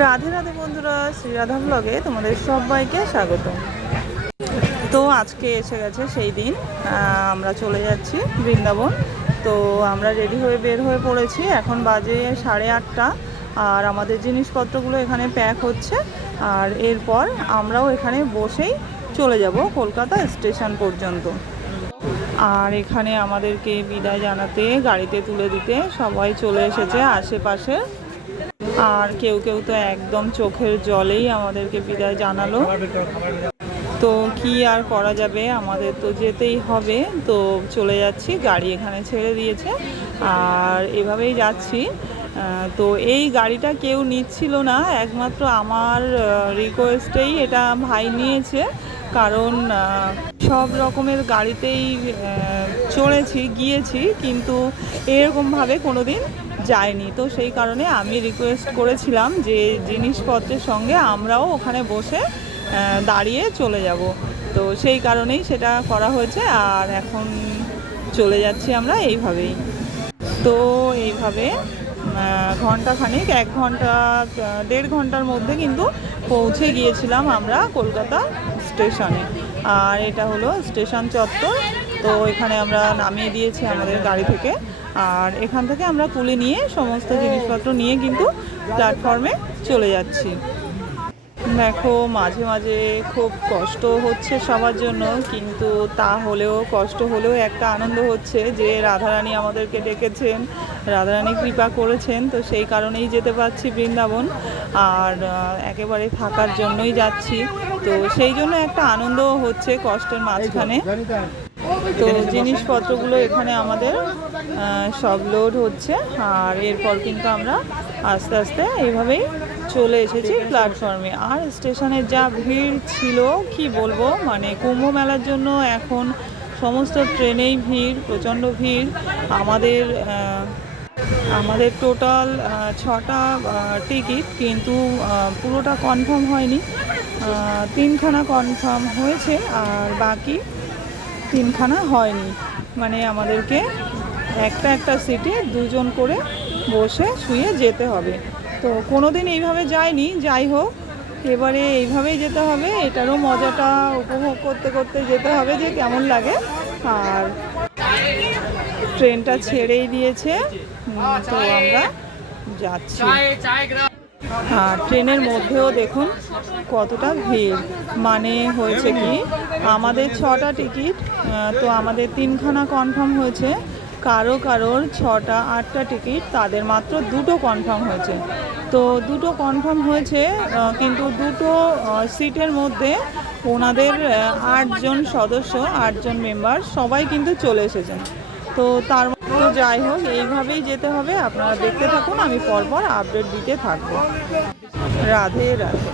রাধে রাধে বন্ধুরা, শ্রীরাধা ব্লগে তোমাদের সবাইকে স্বাগত। তো আজকে এসে গেছে সেই দিন, আমরা চলে যাচ্ছি বৃন্দাবন। তো আমরা রেডি হয়ে বের হয়ে পড়েছি, এখন বাজে 8:30। আর আমাদের জিনিসপত্রগুলো এখানে প্যাক হচ্ছে, আর এরপর আমরাও এখানে বসেই চলে যাব কলকাতা স্টেশন পর্যন্ত। আর এখানে আমাদেরকে বিদায় জানাতে, গাড়িতে তুলে দিতে সবাই চলে এসেছে আশেপাশে। আর কেউ কেউ তো একদম চোখের জলেই আমাদেরকে বিদায় জানালো। তো কি আর করা যাবে, আমাদের তো যেতেই হবে। তো চলে যাচ্ছি, গাড়ি এখানে ছেড়ে দিয়েছে আর এভাবেই যাচ্ছি। তো এই গাড়িটা কেউ নিচ্ছিল না, একমাত্র আমার রিকোয়েস্টেই এটা ভাই নিয়েছে। কারণ সব রকমের গাড়িতেই চড়েছি, গিয়েছি, কিন্তু এরকমভাবে কোনো দিন যায়নি। তো সেই কারণে আমি রিকোয়েস্ট করেছিলাম যে জিনিসপত্রের সঙ্গে আমরাও ওখানে বসে দাঁড়িয়ে চলে যাব। তো সেই কারণেই সেটা করা হয়েছে। আর এখন চলে যাচ্ছি আমরা এইভাবেই। তো এইভাবে ঘন্টাখানেক, 1 ঘন্টা 1.5 ঘন্টার মধ্যে কিন্তু পৌঁছে গিয়েছিলাম আমরা কলকাতা স্টেশনে। আর এটা হলো স্টেশন চত্বর। তো এখানে আমরা নামিয়ে দিয়েছি আমাদের গাড়ি থেকে, আর এখান থেকে আমরা তুলে নিয়ে সমস্ত জিনিসপত্র নিয়ে কিন্তু প্ল্যাটফর্মে চলে যাচ্ছি। দেখো, মাঝে মাঝে খুব কষ্ট হচ্ছে সবার জন্য, কিন্তু তা হলেও, কষ্ট হলেও একটা আনন্দ হচ্ছে যে রাধারানী আমাদেরকে ডেকেছেন, রাধারানী কৃপা করেছেন। তো সেই কারণেই যেতে পারছি বৃন্দাবন, আর একেবারে থাকার জন্যই যাচ্ছি। তো সেই জন্য একটা আনন্দও হচ্ছে কষ্টের মাঝখানে। তো জিনিসপত্রগুলো এখানে আমাদের সব লোড হচ্ছে, আর এরপর কিন্তু আমরা আস্তে আস্তে এইভাবেই চলে এসেছি প্ল্যাটফর্মে। আর স্টেশনের যা ভিড় ছিল কি বলবো, মানে কুম্ভ মেলার জন্য এখন সমস্ত ট্রেনেই ভিড়, প্রচণ্ড ভিড়। আমাদের টোটাল 6টা টিকিট, কিন্তু পুরোটা কনফার্ম হয়নি। 3খানা কনফার্ম হয়েছে আর বাকি 3খানা হয়নি। মানে আমাদেরকে একটা সিটে 2 জন করে বসে শুয়ে যেতে হবে। তো কোনো দিন এইভাবে যায়নি, যাই হোক এবারে এইভাবেই যেতে হবে। এটারও মজাটা উপভোগ করতে করতে যেতে হবে যে কেমন লাগে। আর ট্রেনটা ছেড়েই দিয়েছে, তো আমরা যাচ্ছি। আর ট্রেনের মধ্যেও দেখুন কতটা ভিড়। মানে হয়েছে কি, আমাদের 6টা টিকিট, তো আমাদের 3খানা কনফার্ম হয়েছে। কারোর 6টা 8টা টিকিট, তাদের মাত্র 2টো কনফার্ম হয়েছে। তো 2টো কনফার্ম হয়েছে, কিন্তু 2টো সিটের মধ্যে ওনাদের 8 জন সদস্য, 8 জন মেম্বার সবাই কিন্তু চলে এসেছেন। তো তো যাই হোক, এইভাবেই যেতে হবে। আপনারা দেখতে থাকুন, আমি পরপর আপডেট দিতে থাকবো। রাধে রাধে।